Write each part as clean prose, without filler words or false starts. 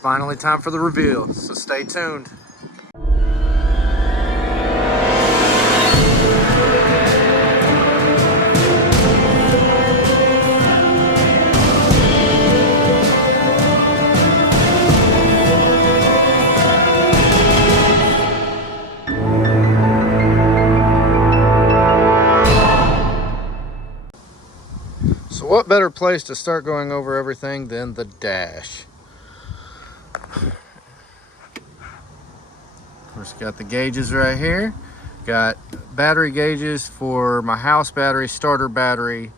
Finally time for the reveal, so stay tuned. So what better place to start going over everything than the dash? Of course, got the gauges right here. Got battery gauges for my house battery, starter battery,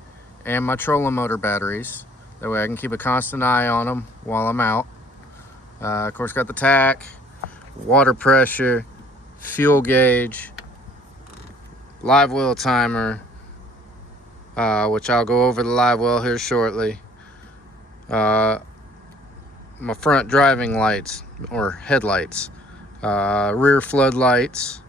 and my trolling motor batteries. That way I can keep a constant eye on them while I'm out. Of course, got the tach, water pressure, fuel gauge, live well timer, which I'll go over the live well here shortly. My front driving lights or headlights, rear floodlights,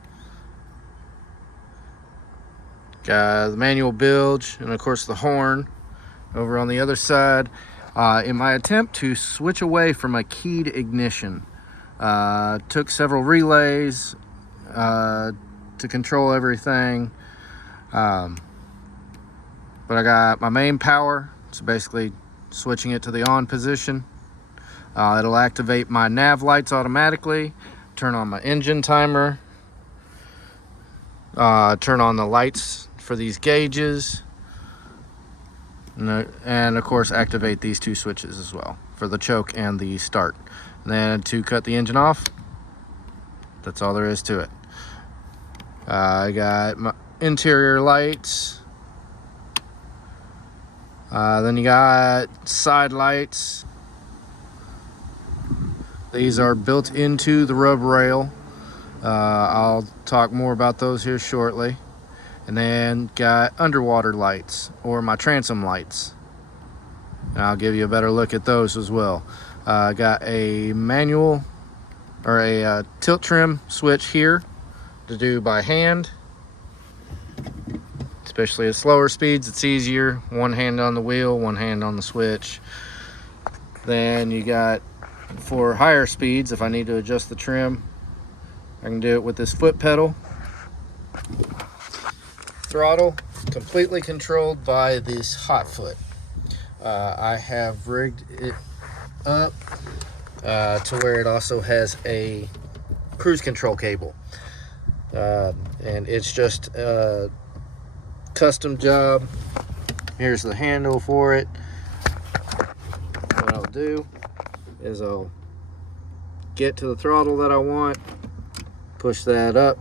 got the manual bilge, and of course the horn over on the other side. In my attempt to switch away from a keyed ignition, took several relays to control everything. But I got my main power, so basically switching it to the on position. It'll activate my nav lights automatically, turn on my engine timer, turn on the lights for these gauges, and of course activate these two switches as well for the choke and the start. And then to cut the engine off, that's all there is to it. I got my interior lights. Then you got side lights. These are built into the rub rail. I'll talk more about those here shortly. And then got underwater lights, or my transom lights. And I'll give you a better look at those as well. Got a manual or a tilt trim switch here to do by hand. Especially at slower speeds, it's easier. One hand on the wheel, one hand on the switch. Then you got, for higher speeds, if I need to adjust the trim, I can do it with this foot pedal. Throttle, completely controlled by this hot foot. I have rigged it up to where it also has a cruise control cable. And it's just custom job. Here's the handle for it. What I'll do is I'll get to the throttle that I want, push that up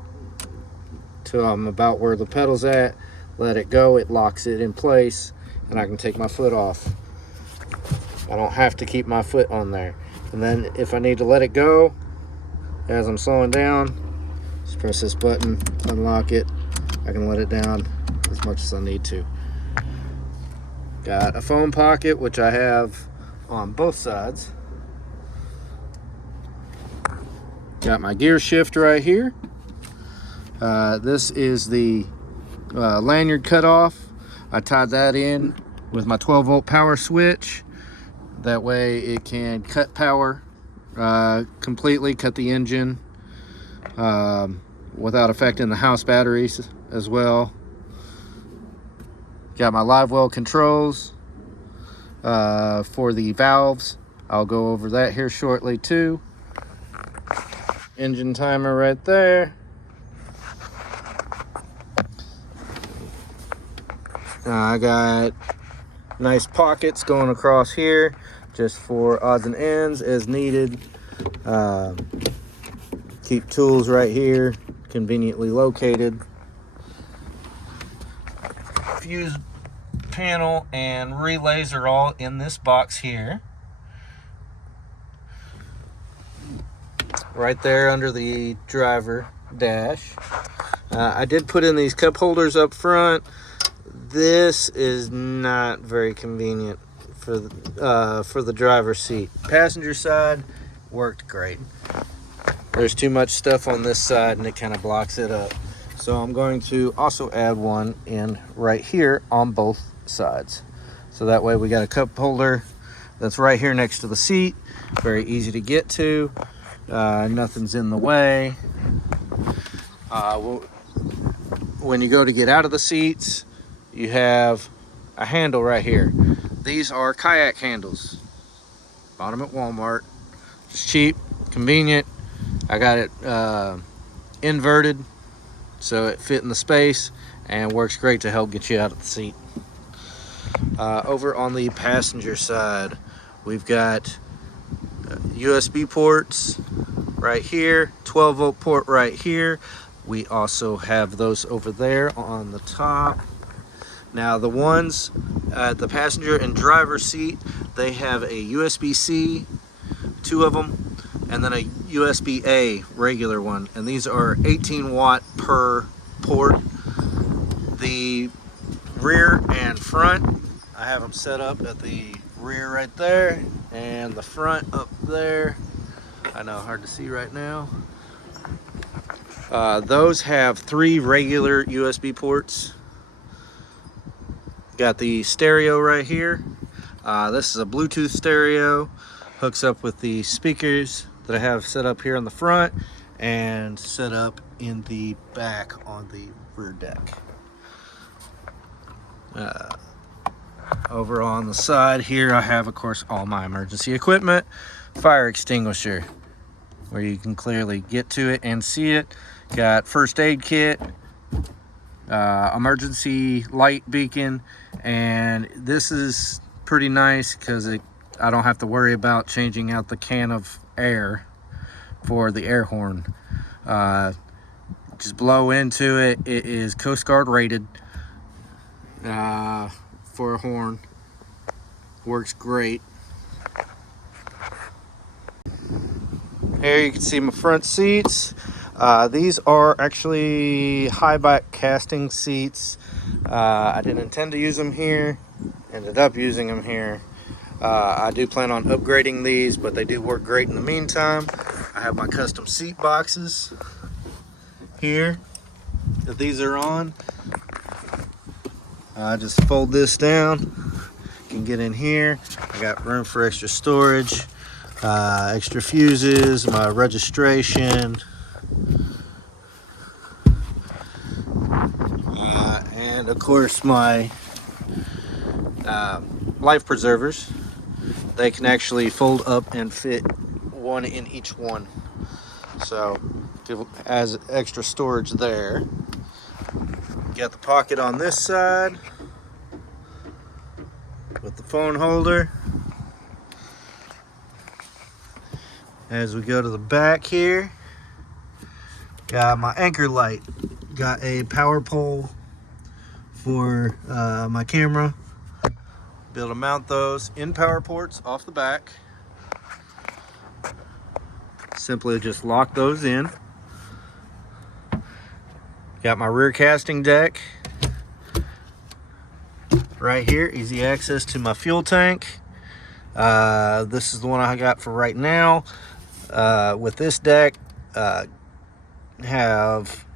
till I'm about where the pedal's at, let it go, it locks it in place, and I can take my foot off. I don't have to keep my foot on there. And then if I need to let it go as I'm slowing down, just press this button, unlock it. I can let it down as much as I need to. Got a phone pocket, which I have on both sides. Got my gear shift right here. This is the lanyard cutoff. I tied that in with my 12-volt power switch. That way it can cut power completely, cut the engine without affecting the house batteries as well. Got my live well controls for the valves. I'll go over that here shortly too. Engine timer right there. I got nice pockets going across here just for odds and ends as needed. Keep tools right here, conveniently located. Fuse panel and relays are all in this box here. Right there under the driver dash. I did put in these cup holders up front. This is not very convenient for the driver's seat. Passenger side worked great. There's too much stuff on this side and it kind of blocks it up. So I'm going to also add one in right here on both sides. So that way we got a cup holder that's right here next to the seat. Very easy to get to. Nothing's in the way. When you go to get out of the seats, you have a handle right here. These are kayak handles. Bought them at Walmart. It's cheap, convenient. I got it inverted so it fit in the space and works great to help get you out of the seat. Over on the passenger side, we've got USB ports right here, 12-volt port right here. We also have those over there on the top. Now the ones at the passenger and driver seat, they have a USB-C, 2 of them, and then a USB-A regular one, and these are 18 watt per port. The rear and front, I have them set up at the rear right there and the front up there. I know, hard to see right now. Those have 3 regular USB ports. Got the stereo right here. This is a Bluetooth stereo. Hooks up with the speakers that I have set up here in the front and set up in the back on the rear deck. Over on the side here, I have, of course, all my emergency equipment. Fire extinguisher, where you can clearly get to it and see it. Got first aid kit, emergency light beacon, and this is pretty nice because I don't have to worry about changing out the can of air for the air horn. Just blow into it. It is Coast Guard rated for a horn. Works great. Here you can see my front seats. These are actually high back casting seats. I didn't intend to use them here, ended up using them here. I do plan on upgrading these, but they do work great in the meantime. I have my custom seat boxes here that these are on. I just fold this down, can get in here. I got room for extra storage, extra fuses, my registration, and of course my life preservers. They can actually fold up and fit one in each one, so as extra storage there. Got the pocket on this side with the phone holder. As we go to the back here, got my anchor light. Got a power pole for my camera. Be able to mount those in power ports off the back. Simply just lock those in. Got my rear casting deck right here, easy access to my fuel tank. This is the one I got for right now. With this deck, have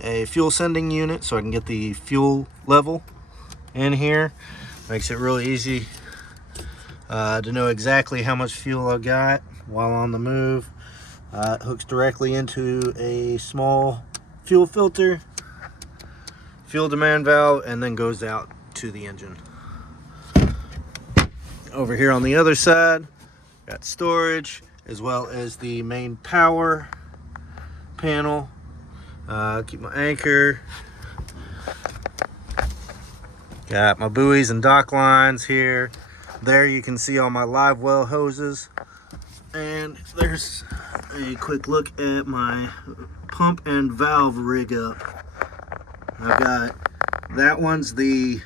a fuel sending unit so I can get the fuel level in here. Makes it really easy to know exactly how much fuel I got while on the move. It hooks directly into a small fuel filter, fuel demand valve, and then goes out to the engine. Over here on the other side, got storage as well as the main power panel. Keep my anchor. Got my buoys and dock lines here. There you can see all my live well hoses. And there's a quick look at my pump and valve rig up. I've got, that one's the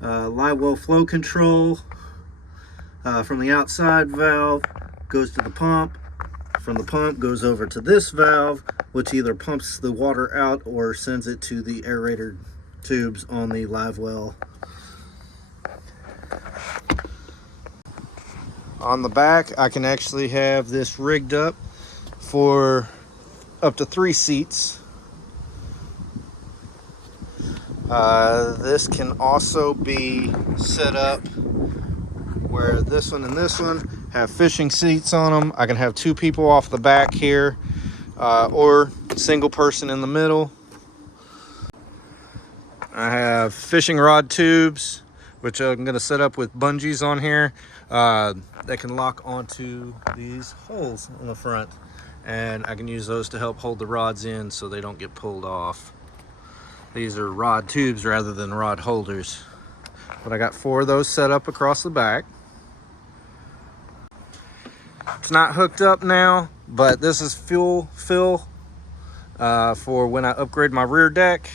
live well flow control. From the outside valve goes to the pump. From the pump goes over to this valve, which either pumps the water out or sends it to the aerator tubes on the live well. On the back, I can actually have this rigged up for up to 3 seats. This can also be set up where this one and this one have fishing seats on them. I can have 2 people off the back here, or single person in the middle. I have fishing rod tubes, which I'm going to set up with bungees on here that can lock onto these holes on the front, and I can use those to help hold the rods in so they don't get pulled off. These are rod tubes rather than rod holders, but I got 4 of those set up across the back. It's not hooked up now, but this is fuel fill for when I upgrade my rear deck.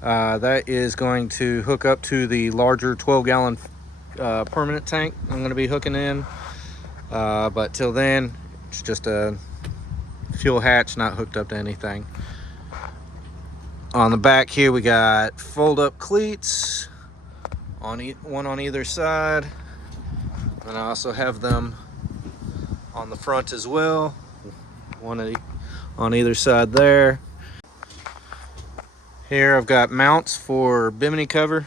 That is going to hook up to the larger 12-gallon permanent tank I'm going to be hooking in. But till then, it's just a fuel hatch, not hooked up to anything. On the back here, we got fold-up cleats, one on either side. And I also have them on the front as well, one on either side there. Here I've got mounts for bimini cover.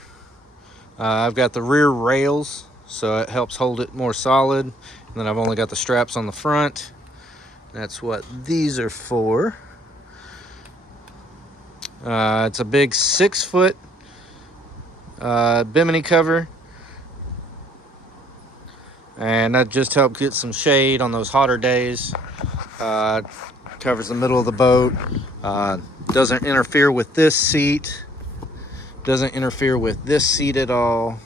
I've got the rear rails, so it helps hold it more solid. And then I've only got the straps on the front. That's what these are for. It's a big 6-foot bimini cover. And that just helps get some shade on those hotter days. Covers the middle of the boat. Doesn't interfere with this seat. Doesn't interfere with this seat at all.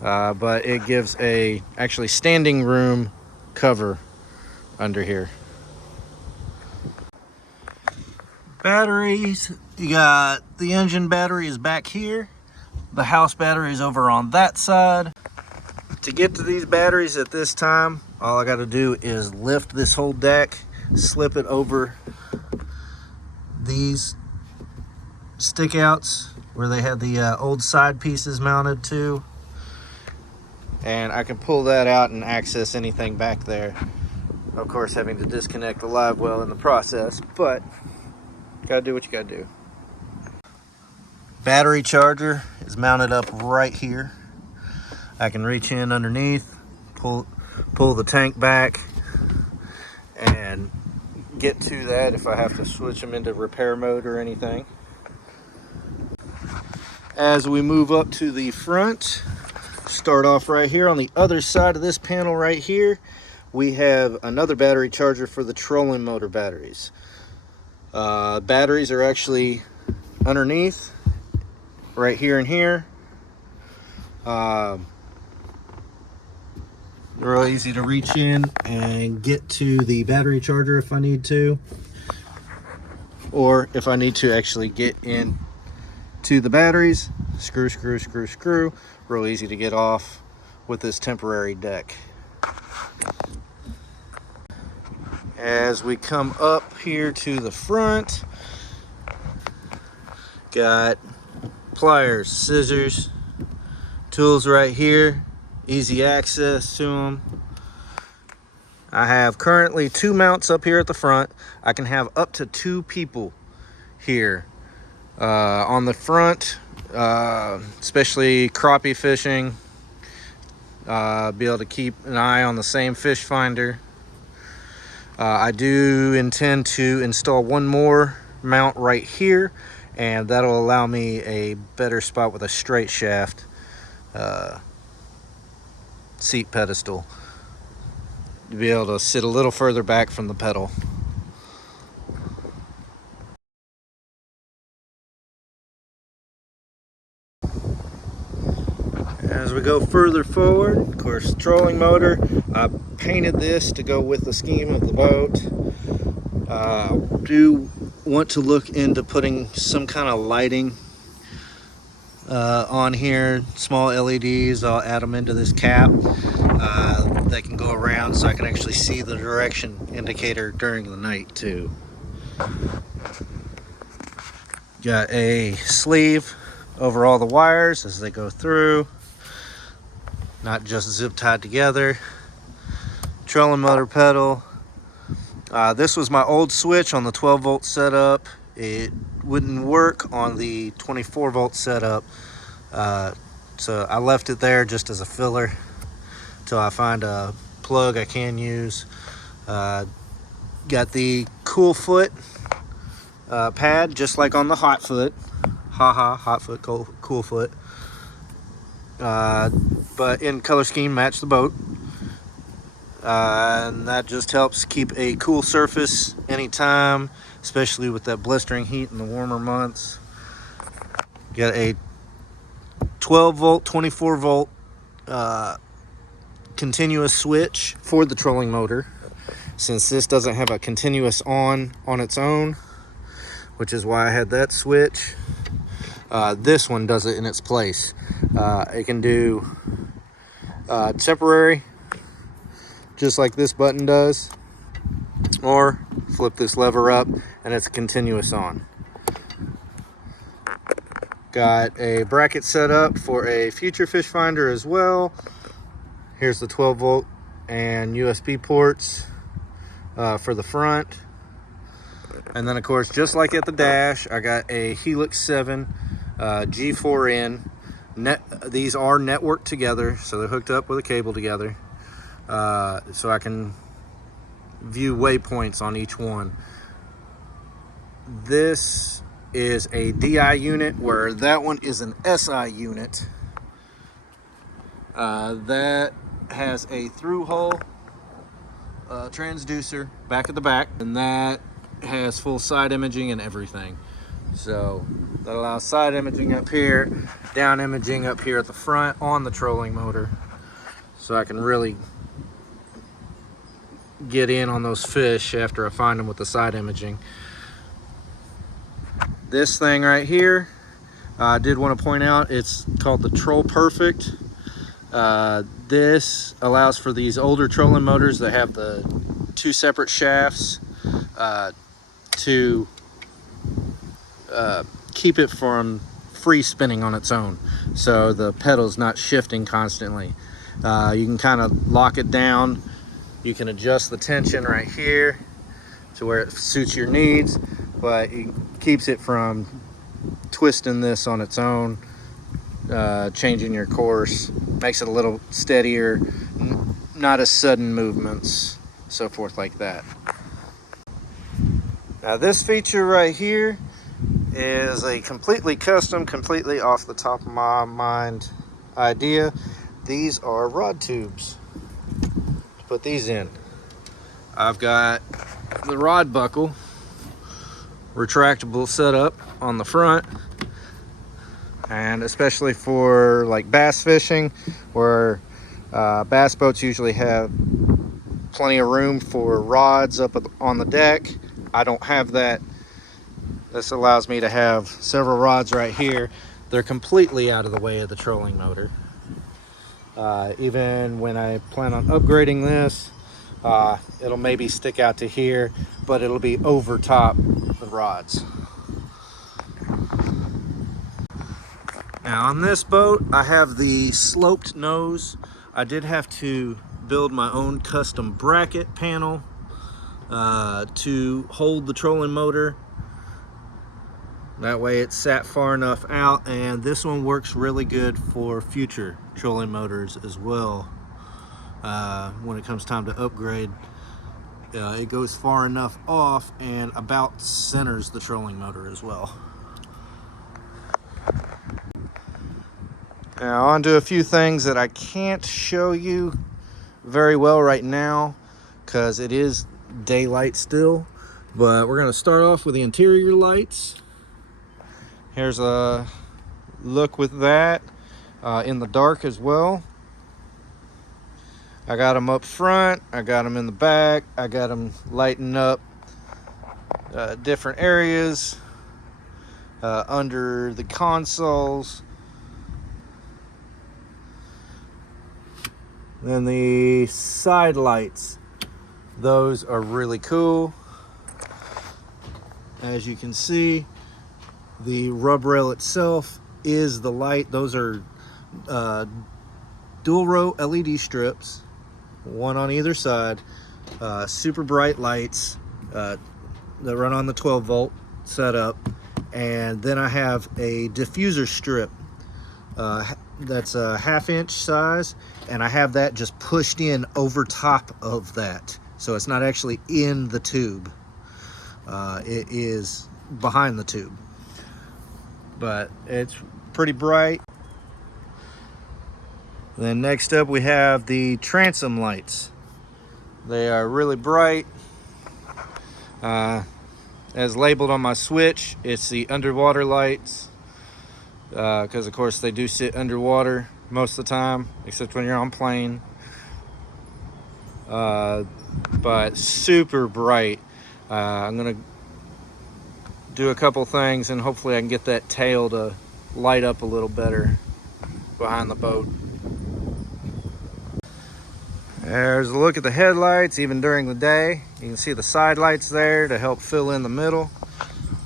But it gives a actually standing room cover under here. Batteries. You got the engine battery is back here. The house battery is over on that side. To get to these batteries at this time, all I got to do is lift this whole deck, slip it over these stick outs where they had the old side pieces mounted to, and I can pull that out and access anything back there. Of course, having to disconnect the live well in the process, but gotta do what you gotta do. Battery charger is mounted up right here. I can reach in underneath, pull the tank back, and get to that if I have to switch them into repair mode or anything. As we move up to the front, start off right here on the other side of this panel right here, we have another battery charger for the trolling motor batteries. Batteries are actually underneath, right here and here. Real easy to reach in and get to the battery charger if I need to, or if I need to actually get in to the batteries, screw. Real easy to get off with this temporary deck. As we come up here to the front, got pliers, scissors, tools right here. Easy access to them. I have currently 2 mounts up here at the front. I can have up to 2 people here on the front, especially crappie fishing. Be able to keep an eye on the same fish finder. I do intend to install one more mount right here, and that'll allow me a better spot with a straight shaft seat pedestal to be able to sit a little further back from the pedal. As we go further forward, of course, trolling motor. I painted this to go with the scheme of the boat. Do want to look into putting some kind of lighting on here, small LEDs. I'll add them into this cap. They can go around so I can actually see the direction indicator during the night too. Got a sleeve over all the wires as they go through, not just zip tied together. Trolling motor pedal. This was my old switch on the 12-volt setup. It wouldn't work on the 24-volt setup. So I left it there just as a filler till I find a plug I can use. Got the cool foot pad, just like on the hot foot. Hot foot, cool foot. But in color scheme, match the boat. And that just helps keep a cool surface anytime, especially with that blistering heat in the warmer months. Got a 12 volt, 24 volt continuous switch for the trolling motor, since this doesn't have a continuous on its own, which is why I had that switch. This one does it in its place. It can do temporary, just like this button does, or flip this lever up and it's continuous on. Got a bracket set up for a future fish finder as well. Here's the 12 volt and USB ports for the front. And then of course, just like at the dash, I got a Helix 7 G4N. These are networked together, so they're hooked up with a cable together. So I can view waypoints on each one. This is a DI unit, where that one is an SI unit. That has a through hole transducer back at the back, and that has full side imaging and everything. So that allows side imaging up here, down imaging up here at the front on the trolling motor, so I can really get in on those fish after I find them with the side imaging. This thing right here, I did want to point out, it's called the Troll Perfect. This allows for these older trolling motors that have the 2 separate shafts to keep it from free spinning on its own, so the pedal's not shifting constantly. You can kind of lock it down. You can adjust the tension right here to where it suits your needs, but it keeps it from twisting this on its own, changing your course, makes it a little steadier, not as sudden movements, so forth like that. Now this feature right here is a completely custom, completely off the top of my mind idea. These are rod tubes to put these in. I've got the rod buckle retractable setup on the front, and especially for like bass fishing, where bass boats usually have plenty of room for rods up on the deck. I don't have that. This allows me to have several rods right here. They're completely out of the way of the trolling motor. Even when I plan on upgrading this, it'll maybe stick out to here, but it'll be over top the rods. Now on this boat, I have the sloped nose. I did have to build my own custom bracket panel to hold the trolling motor. That way it's sat far enough out, and this one works really good for future trolling motors as well. When it comes time to upgrade, it goes far enough off and about centers the trolling motor as well. Now on to a few things that I can't show you very well right now because it is daylight still, but we're going to start off with the interior lights. Here's a look with that in the dark as well. I got them up front, I got them in the back, I got them lighting up different areas under the consoles. Then the side lights, those are really cool. As you can see, the rub rail itself is the light. Those are dual row LED strips, one on either side, super bright lights that run on the 12 volt setup. And then I have a diffuser strip that's a 1/2 inch size, and I have that just pushed in over top of that. So it's not actually in the tube. It is behind the tube. But it's pretty bright. Then next up we have the transom lights. They are really bright. As labeled on my switch, it's the underwater lights, because of course they do sit underwater most of the time, except when you're on plane. But super bright. I'm gonna do a couple things and hopefully I can get that tail to light up a little better behind the boat. There's a look at the headlights even during the day. You can see the side lights there to help fill in the middle,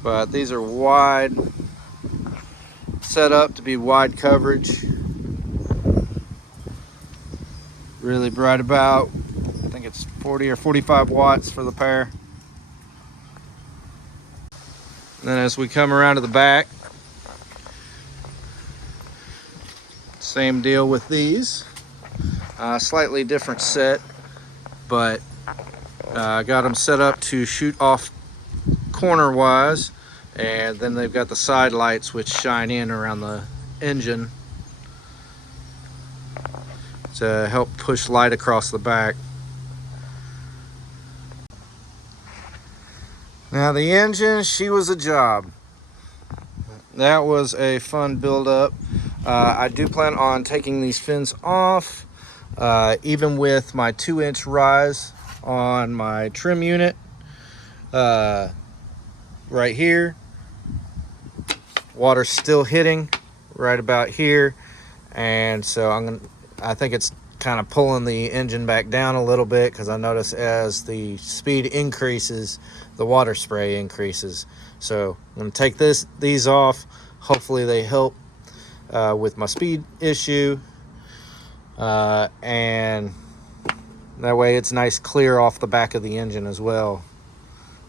but these are wide, set up to be wide coverage. Really bright, about, I think it's 40 or 45 watts for the pair. And then as we come around to the back, same deal with these. Slightly different set, but I got them set up to shoot off corner wise, and then they've got the side lights which shine in around the engine to help push light across the back. Now the engine, she was a job. That was a fun build up. I do plan on taking these fins off, even with my 2-inch rise on my trim unit right here. Water's still hitting right about here, and so I think it's kind of pulling the engine back down a little bit, because I notice as the speed increases, the water spray increases. So I'm going to take these off. Hopefully they help with my speed issue, and that way it's nice clear off the back of the engine as well.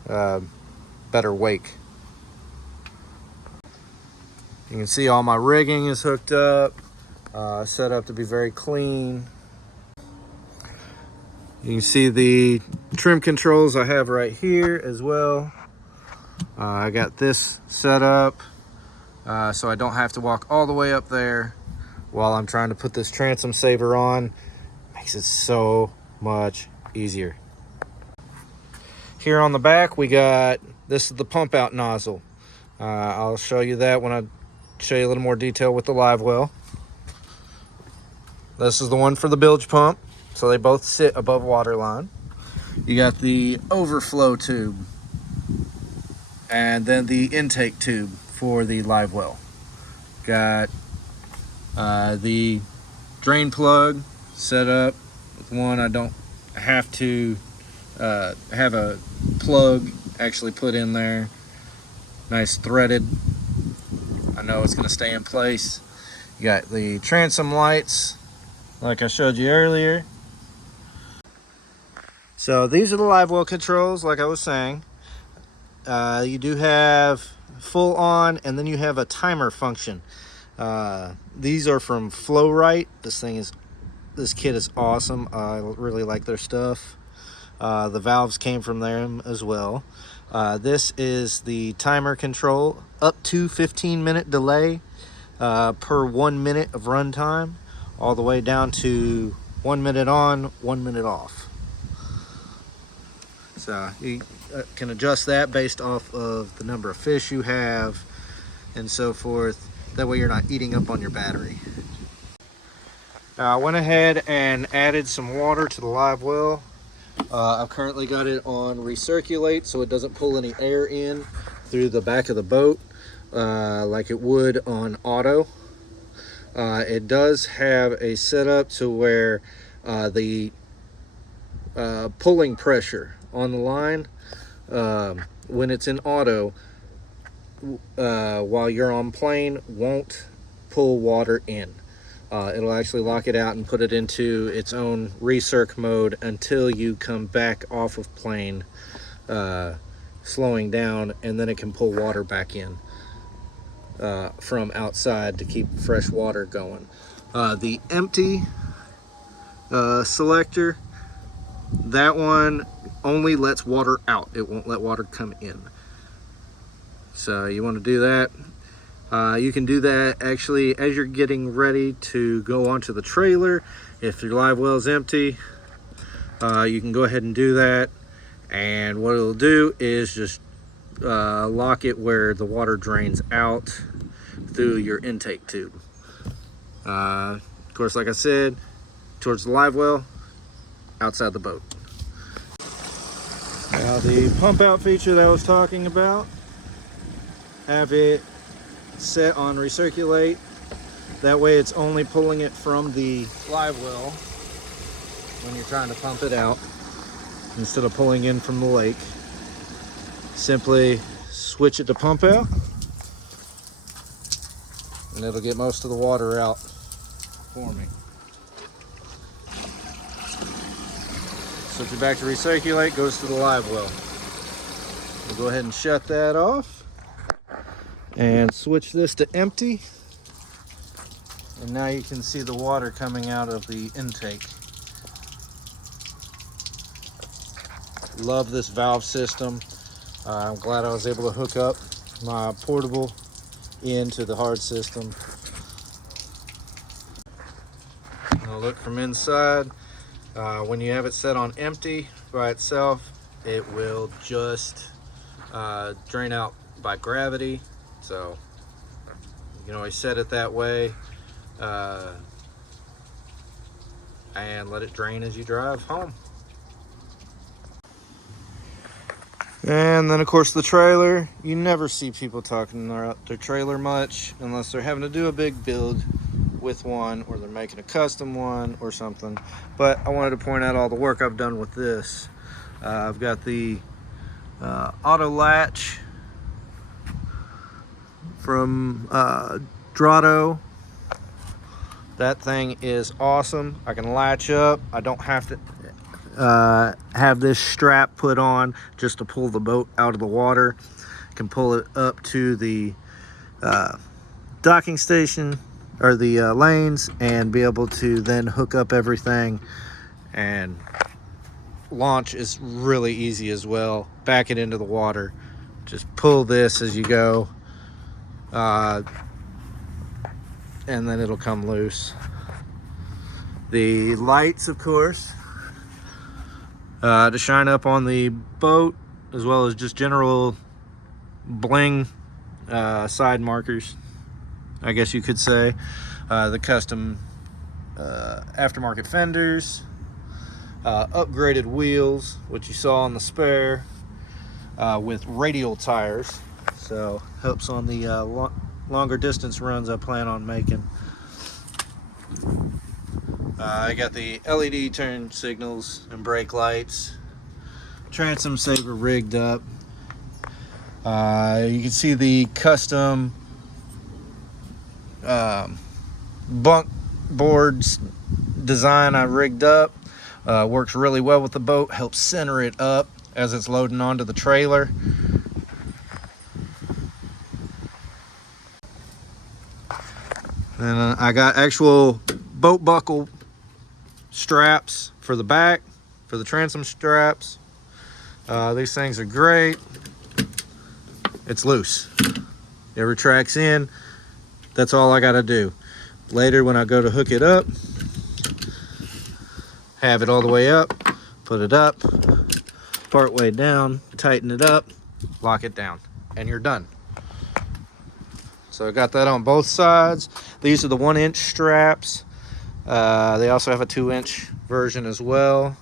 Better wake. You can see all my rigging is hooked up, set up to be very clean. You can see the trim controls I have right here as well. I got this set up so I don't have to walk all the way up there while I'm trying to put this transom saver on. Makes it so much easier. Here on the back we got, this is the pump out nozzle. I'll show you that when I show you a little more detail with the live well. This is the one for the bilge pump, so they both sit above water line. You got the overflow tube, and then the intake tube for the live well. Got the drain plug set up with one. I don't have to have a plug actually put in there. Nice threaded. I know it's going to stay in place. You got the transom lights like I showed you earlier. So these are the live well controls, like I was saying. You do have full on, and then you have a timer function. These are from Flow-Right. This kit is awesome. I really like their stuff. The valves came from them as well. This is the timer control, up to 15-minute delay per 1 minute of run time, all the way down to 1 minute on, 1 minute off. So you can adjust that based off of the number of fish you have and so forth. That way you're not eating up on your battery. Now I went ahead and added some water to the live well. I've currently got it on recirculate, so it doesn't pull any air in through the back of the boat like it would on auto. It does have a setup to where the pulling pressure on the line, when it's in auto, while you're on plane, won't pull water in. It'll actually lock it out and put it into its own recirc mode until you come back off of plane, slowing down, and then it can pull water back in from outside to keep fresh water going. The empty selector, that one only lets water out. It won't let water come in. So you want to do that. You can do that actually as you're getting ready to go onto the trailer. If your live well is empty, you can go ahead and do that. And what it'll do is just lock it where the water drains out through your intake tube. Of course, like I said, towards the live well, outside the boat. Now the pump out feature that I was talking about, have it set on recirculate. That way it's only pulling it from the live well when you're trying to pump it out, instead of pulling in from the lake. Simply switch it to pump out, and it'll get most of the water out for me. Switch it back to recirculate, goes to the live well. We'll go ahead and shut that off and switch this to empty. And now you can see the water coming out of the intake. Love this valve system. I'm glad I was able to hook up my portable into the hard system. Now look from inside. When you have it set on empty by itself, it will just drain out by gravity. So you can always set it that way and let it drain as you drive home. And then of course the trailer, you never see people talking about their trailer much unless they're having to do a big build with one, or they're making a custom one or something. But I wanted to point out all the work I've done with this. I've got the auto latch from Drotto. That thing is awesome. I can latch up. I don't have to have this strap put on just to pull the boat out of the water. I can pull it up to the docking station or the lanes and be able to then hook up everything, and launch is really easy as well. Back it into the water, just pull this as you go, and then it'll come loose. The lights, of course, to shine up on the boat, as well as just general bling side markers, I guess you could say. The custom aftermarket fenders, upgraded wheels, which you saw on the spare, with radial tires, so helps on the longer distance runs I plan on making. I got the LED turn signals and brake lights, transom saver rigged up. You can see the custom bunk boards design I rigged up. Works really well with the boat, helps center it up as it's loading onto the trailer. And I got actual boat buckle straps for the back, for the transom straps. These things are great. It's loose. It retracts in. That's all I gotta do. Later when I go to hook it up, have it all the way up, put it up, part way down, tighten it up, lock it down, and you're done. So I got that on both sides. These are the 1-inch straps. They also have a 2-inch version as well.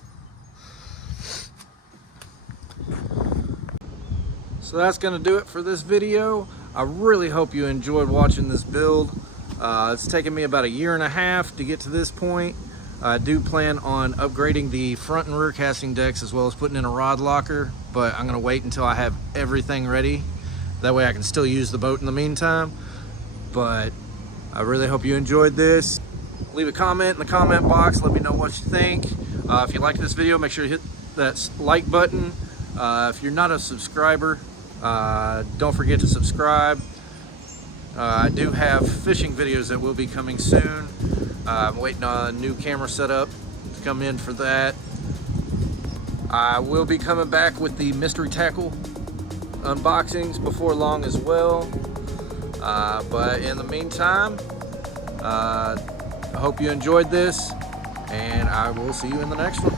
So that's going to do it for this video. I really hope you enjoyed watching this build. It's taken me about 1.5 years to get to this point. I do plan on upgrading the front and rear casting decks, as well as putting in a rod locker, but I'm going to wait until I have everything ready. That way I can still use the boat in the meantime. But I really hope you enjoyed this. Leave a comment in the comment box. Let me know what you think. If you like this video, make sure you hit that like button. If you're not a subscriber, don't forget to subscribe. I do have fishing videos that will be coming soon. I'm waiting on a new camera setup to come in for that. I will be coming back with the mystery tackle unboxings before long as well. But in the meantime, I hope you enjoyed this, and I will see you in the next one.